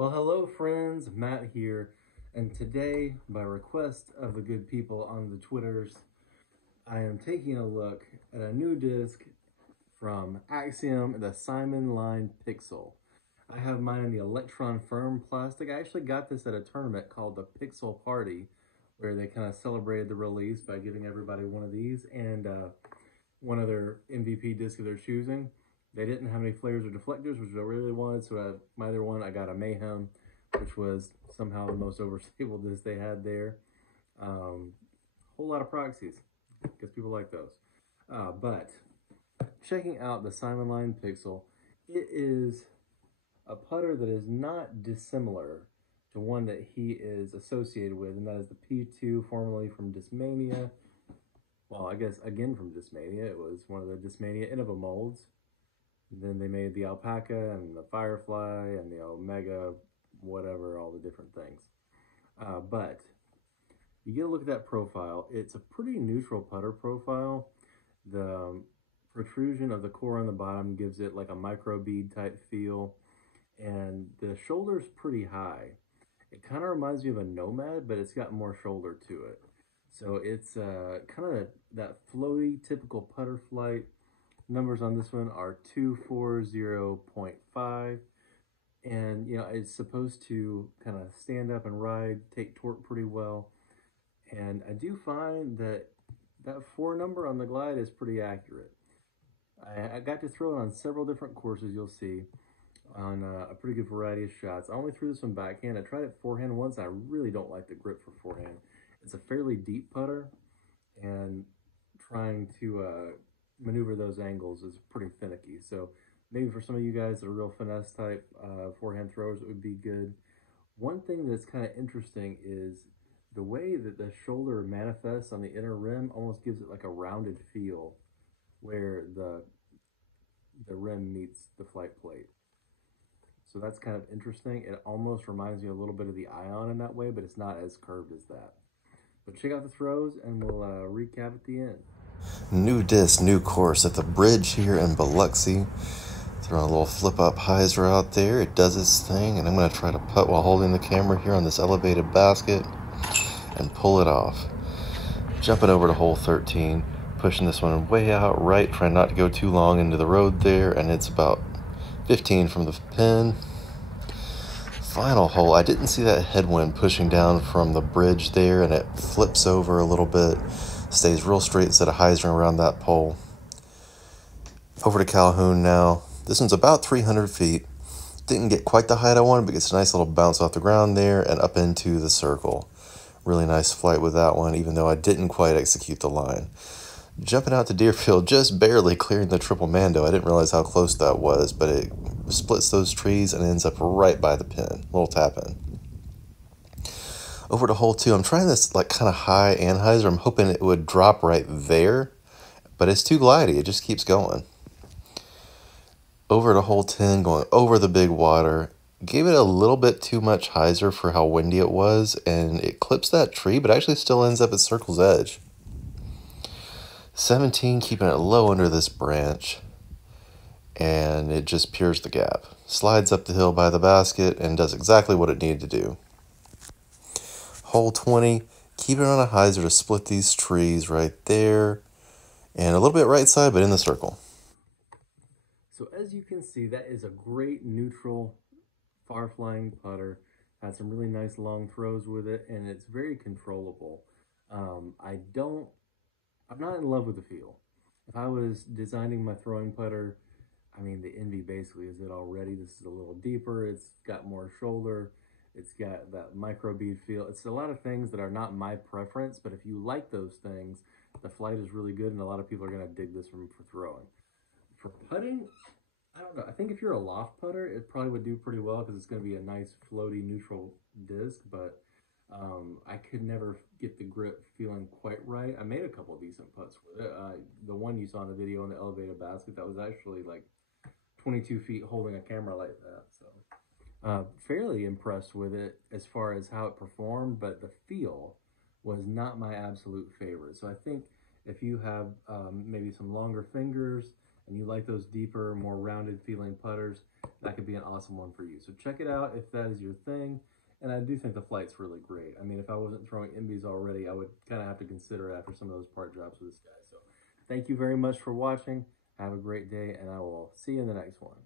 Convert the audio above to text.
Well, hello friends, Matt here, and today, by request of the good people on the Twitters, I am taking a look at a new disc from Axiom, the Simon Line Pixel. I have mine in the Electron Firm plastic. I actually got this at a tournament called the Pixel Party, where they kind of celebrated the release by giving everybody one of these and one other MVP disc of their choosing. They didn't have any flares or deflectors, which I really wanted, so my other one, I got a Mayhem, which was somehow the most overstable disc they had there. Whole lot of proxies, because people like those. But checking out the Simon Line Pixel, it is a putter that is not dissimilar to one that he is associated with, and that is the P2, formerly from Discmania. Well, I guess again from Discmania. It was one of the Discmania Innova molds. And then they made the Alpaca and the Firefly and the Omega, whatever, all the different things. But you get a look at that profile. It's a pretty neutral putter profile. The protrusion of the core on the bottom gives it like a micro bead type feel. And the shoulder's pretty high. It kind of reminds me of a Nomad, but it's got more shoulder to it. So it's kind of that floaty, typical putter flight. Numbers on this one are 240.5, and it's supposed to kind of stand up and ride, take torque pretty well. And I do find that that 4 number on the glide is pretty accurate. I got to throw it on several different courses, you'll see, on a pretty good variety of shots. I only threw this one backhand. I tried it forehand once. I really don't like the grip for forehand. It's a fairly deep putter, and trying to maneuver those angles is pretty finicky. So maybe for some of you guys that are real finesse type forehand throwers, it would be good. One thing that's kind of interesting is the way that the shoulder manifests on the inner rim almost gives it like a rounded feel where the rim meets the flight plate. So that's kind of interesting. It almost reminds me a little bit of the Ion in that way, but it's not as curved as that. But check out the throws and we'll recap at the end. New disc, new course at the bridge here in Biloxi. Throwing a little flip-up hyzer out there. It does its thing, and I'm going to try to putt while holding the camera here on this elevated basket and pull it off. Jumping over to hole 13, pushing this one way out right, trying not to go too long into the road there, and it's about 15 from the pin. Final hole, I didn't see that headwind pushing down from the bridge there, and it flips over a little bit. Stays real straight instead of hyzering around that pole. Over to Calhoun now. This one's about 300 feet. Didn't get quite the height I wanted, but gets a nice little bounce off the ground there and up into the circle. Really nice flight with that one, even though I didn't quite execute the line. Jumping out to Deerfield, just barely clearing the triple Mando. I didn't realize how close that was, but it splits those trees and ends up right by the pin. Little tap in. Over to hole 2, I'm trying this like kind of high anhyzer. I'm hoping it would drop right there, but it's too glidey. It just keeps going. Over to hole 10, going over the big water. Gave it a little bit too much hyzer for how windy it was, and it clips that tree, but actually still ends up at circle's edge. 17, keeping it low under this branch, and it just peers the gap. Slides up the hill by the basket and does exactly what it needed to do. Hole 20, keep it on a hyzer to split these trees right there. And a little bit right side, but in the circle. So as you can see, that is a great neutral, far-flying putter. Had some really nice long throws with it, and it's very controllable. I'm not in love with the feel. If I was designing my throwing putter, I mean, the Envy basically is it already. This is a little deeper. It's got more shoulder. It's got that micro bead feel. It's a lot of things that are not my preference, but if you like those things, the flight is really good, and a lot of people are going to dig this one for throwing. For putting, I don't know. I think if you're a loft putter, it probably would do pretty well because it's going to be a nice floaty neutral disc, but I could never get the grip feeling quite right. I made a couple of decent putts with it. The one you saw in the video in the elevated basket, that was actually like 22 feet holding a camera like that. So fairly impressed with it as far as how it performed, but the feel was not my absolute favorite. So I think if you have maybe some longer fingers and you like those deeper, more rounded feeling putters, that could be an awesome one for you. So check it out if that is your thing. And I do think the flight's really great. I mean, if I wasn't throwing MBs already, I would kind of have to consider after some of those part drops with this guy. So thank you very much for watching. Have a great day, and I will see you in the next one.